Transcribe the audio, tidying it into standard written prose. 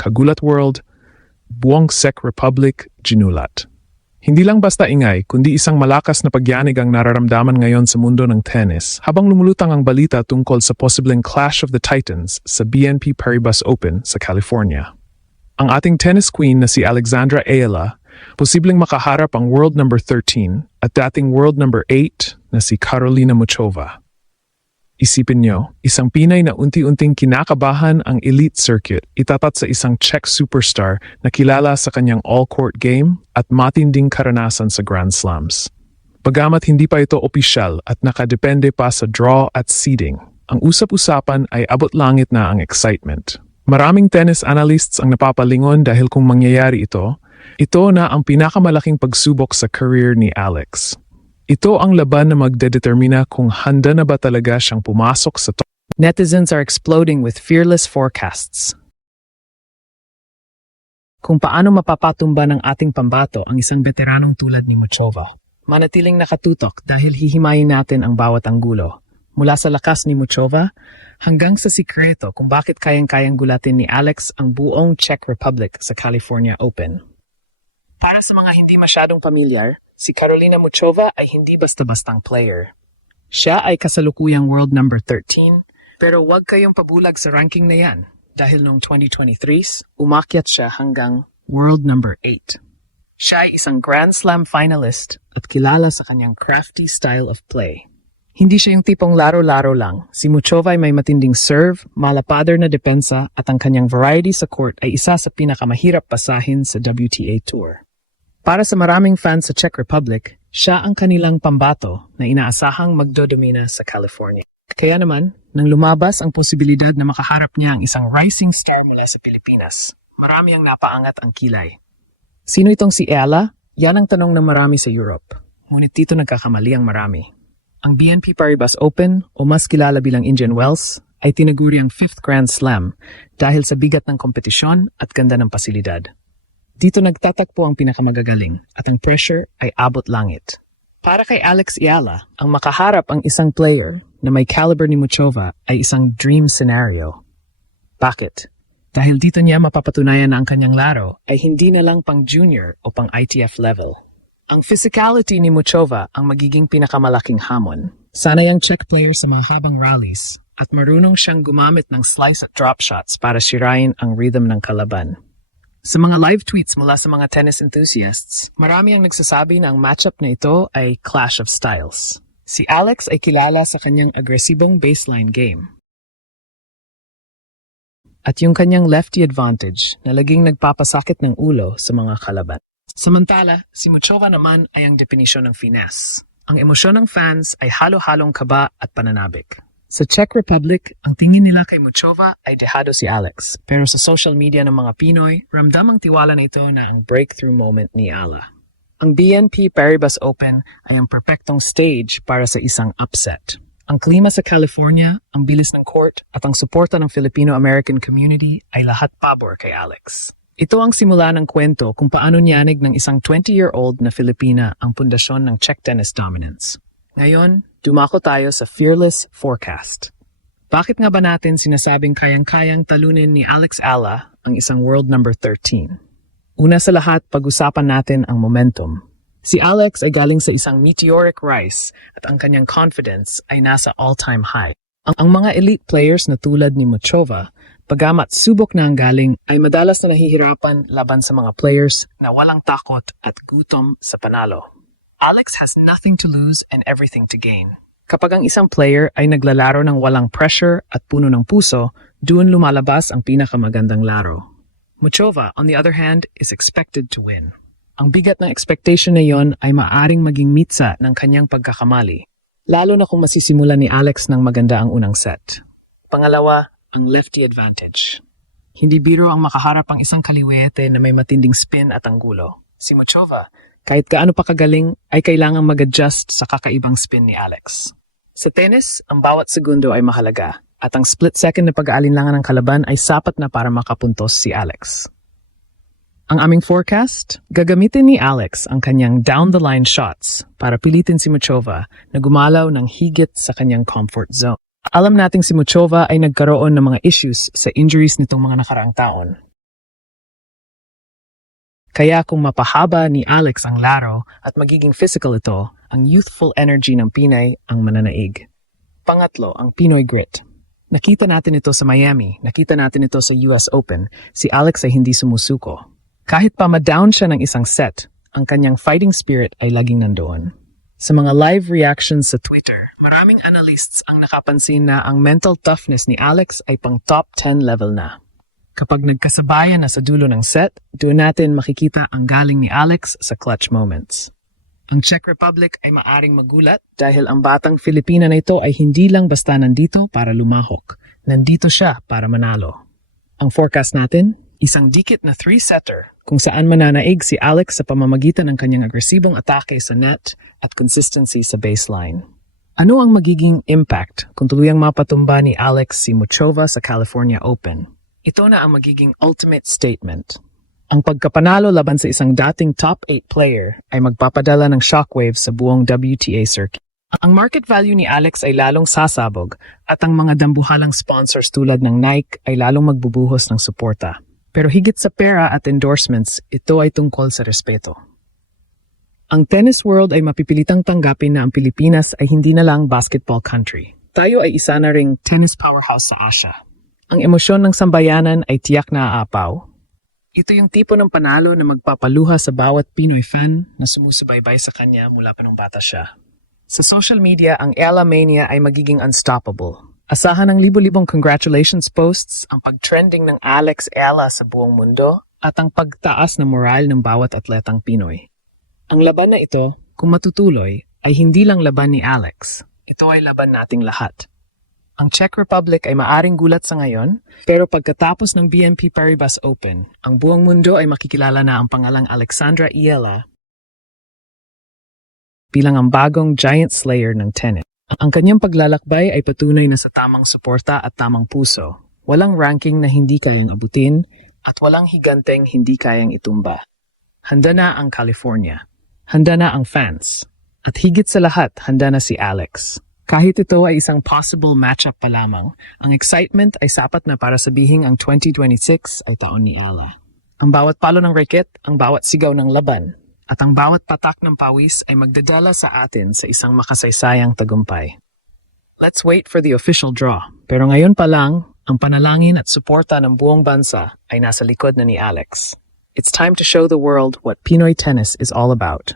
Kagulat World, buong Czech Republic, ginulat. Hindi lang basta ingay, kundi isang malakas na pagyanig ang nararamdaman ngayon sa mundo ng tennis habang lumulutang ang balita tungkol sa posibleng Clash of the Titans sa BNP Paribas Open sa California. Ang ating tennis queen na si Alexandra Ayala, posibleng makaharap ang world number 13 at dating world number 8 na si Karolina Muchova. Isipin nyo, isang Pinay na unti-unting kinakabahan ang elite circuit itapat sa isang Czech superstar na kilala sa kanyang all-court game at matinding karanasan sa Grand Slams. Bagamat hindi pa ito opisyal at nakadepende pa sa draw at seeding, ang usap-usapan ay abot langit na ang excitement. Maraming tennis analysts ang napapalingon dahil kung mangyayari ito na ang pinakamalaking pagsubok sa career ni Alex. Ito ang laban na magdedetermina kung handa na ba talaga siyang pumasok sa top. Netizens are exploding with fearless forecasts. Kung paano mapapatumba ng ating pambato ang isang veteranong tulad ni Muchova. Manatiling nakatutok dahil hihimayin natin ang bawat anggulo. Mula sa lakas ni Muchova hanggang sa sikreto kung bakit kayang-kayang gulatin ni Alex ang buong Czech Republic sa California Open. Para sa mga hindi masyadong pamilyar, si Karolina Muchova ay hindi basta-bastang player. Siya ay kasalukuyang world number 13, pero huwag kayong pabulag sa ranking na yan dahil noong 2023, umakyat siya hanggang world number 8. Siya ay isang Grand Slam finalist at kilala sa kanyang crafty style of play. Hindi siya yung tipong laro-laro lang. Si Muchova ay may matinding serve, malapader na depensa at ang kanyang variety sa court ay isa sa pinakamahirap pasahin sa WTA Tour. Para sa maraming fans sa Czech Republic, siya ang kanilang pambato na inaasahang magdodomina sa California. Kaya naman, nang lumabas ang posibilidad na makaharap niya ang isang rising star mula sa Pilipinas, marami ang napaangat ang kilay. Sino itong si Ayala? Yan ang tanong ng marami sa Europe. Ngunit dito nagkakamali ang marami. Ang BNP Paribas Open, o mas kilala bilang Indian Wells, ay tinaguri ang 5th Grand Slam dahil sa bigat ng kompetisyon at ganda ng pasilidad. Dito nagtatakpo ang pinakamagagaling at ang pressure ay abot langit. Para kay Alex Ayala, ang makaharap ang isang player na may caliber ni Muchova ay isang dream scenario. Bakit? Dahil dito niya mapapatunayan na ang kanyang laro ay hindi na lang pang junior o pang ITF level. Ang physicality ni Muchova ang magiging pinakamalaking hamon. Sanay ang Czech player sa mga habang rallies at marunong siyang gumamit ng slice at drop shots para sirain ang rhythm ng kalaban. Sa mga live tweets mula sa mga tennis enthusiasts, marami ang nagsasabi na ang matchup na ito ay clash of styles. Si Alex ay kilala sa kanyang agresibong baseline game. At yung kanyang lefty advantage na laging nagpapasakit ng ulo sa mga kalaban. Samantala, si Muchova naman ay ang definisyon ng finesse. Ang emosyon ng fans ay halo-halong kaba at pananabik. Sa Czech Republic, ang tingin nila kay Muchova ay dehado si Alex. Pero sa social media ng mga Pinoy, ramdam ang tiwala na ito na ang breakthrough moment ni Ayala. Ang BNP Paribas Open ay ang perpektong stage para sa isang upset. Ang klima sa California, ang bilis ng court, at ang suporta ng Filipino-American community ay lahat pabor kay Alex. Ito ang simula ng kwento kung paano niyanig ng isang 20-year-old na Filipina ang pundasyon ng Czech tennis dominance. Ngayon, dumako tayo sa fearless forecast. Bakit nga ba natin sinasabing kayang-kayang talunin ni Alex Ayala ang isang world number 13? Una sa lahat, pag-usapan natin ang momentum. Si Alex ay galing sa isang meteoric rise at ang kanyang confidence ay nasa all-time high. Ang mga elite players na tulad ni Muchova, pagamat subok na ang galing, ay madalas na nahihirapan laban sa mga players na walang takot at gutom sa panalo. Alex has nothing to lose and everything to gain. Kapag ang isang player ay naglalaro ng walang pressure at puno ng puso, doon lumalabas ang pinakamagandang laro. Muchova, on the other hand, is expected to win. Ang bigat ng expectation na yon ay maaring maging mitsa ng kanyang pagkakamali, lalo na kung masisimula ni Alex ng maganda ang unang set. Pangalawa, ang lefty advantage. Hindi biro ang makaharap ang isang kaliwete na may matinding spin at anggulo. Si Muchova, kahit gaano pa kagaling, ay kailangang mag-adjust sa kakaibang spin ni Alex. Sa tennis, ang bawat segundo ay mahalaga, at ang split-second na pag-aalinlangan ng kalaban ay sapat na para makapuntos si Alex. Ang aming forecast, gagamitin ni Alex ang kanyang down-the-line shots para pilitin si Muchova na gumalaw ng higit sa kanyang comfort zone. Alam nating si Muchova ay nagkaroon ng mga issues sa injuries nitong mga nakaraang taon. Kaya kung mapahaba ni Alex ang laro at magiging physical ito, ang youthful energy ng Pinay ang mananaig. Pangatlo, ang Pinoy grit. Nakita natin ito sa Miami, nakita natin ito sa US Open, si Alex ay hindi sumusuko. Kahit pa ma-down siya ng isang set, ang kanyang fighting spirit ay laging nandoon. Sa mga live reactions sa Twitter, maraming analysts ang nakapansin na ang mental toughness ni Alex ay pang top 10 level na. Kapag nagkasabayan na sa dulo ng set, doon natin makikita ang galing ni Alex sa clutch moments. Ang Czech Republic ay maaring magulat dahil ang batang Filipina na ito ay hindi lang basta nandito para lumahok. Nandito siya para manalo. Ang forecast natin, isang dikit na 3-setter kung saan mananaig si Alex sa pamamagitan ng kanyang agresibong atake sa net at consistency sa baseline. Ano ang magiging impact kung tuluyang mapatumba ni Alex si Muchova sa California Open? Ito na ang magiging ultimate statement. Ang pagkapanalo laban sa isang dating top 8 player ay magpapadala ng shockwave sa buong WTA circuit. Ang market value ni Alex ay lalong sasabog at ang mga dambuhalang sponsors tulad ng Nike ay lalong magbubuhos ng suporta. Pero higit sa pera at endorsements, ito ay tungkol sa respeto. Ang tennis world ay mapipilitang tanggapin na ang Pilipinas ay hindi na lang basketball country. Tayo ay isa na ring tennis powerhouse sa Asia. Ang emosyon ng sambayanan ay tiyak na aapaw. Ito yung tipo ng panalo na magpapaluha sa bawat Pinoy fan na sumusubaybay sa kanya mula pa nung bata siya. Sa social media, ang Ella Mania ay magiging unstoppable. Asahan ng libo-libong congratulations posts, ang pag-trending ng Alex Ella sa buong mundo, at ang pagtaas ng moral ng bawat atletang Pinoy. Ang laban na ito, kung matutuloy, ay hindi lang laban ni Alex. Ito ay laban nating lahat. Ang Czech Republic ay maaring gulat sa ngayon, pero pagkatapos ng BNP Paribas Open, ang buong mundo ay makikilala na ang pangalang Alexandra Iela bilang ang bagong giant slayer ng tennis. Ang kanyang paglalakbay ay patunay na sa tamang suporta at tamang puso. Walang ranking na hindi kayang abutin at walang higanteng hindi kayang itumba. Handa na ang California. Handa na ang fans. At higit sa lahat, handa na si Alex. Kahit ito ay isang possible matchup pa lamang, ang excitement ay sapat na para sabihing ang 2026 ay taon ni Ella. Ang bawat palo ng racket, ang bawat sigaw ng laban, at ang bawat patak ng pawis ay magdadala sa atin sa isang makasaysayang tagumpay. Let's wait for the official draw. Pero ngayon pa lang, ang panalangin at suporta ng buong bansa ay nasa likod na ni Alex. It's time to show the world what Pinoy tennis is all about.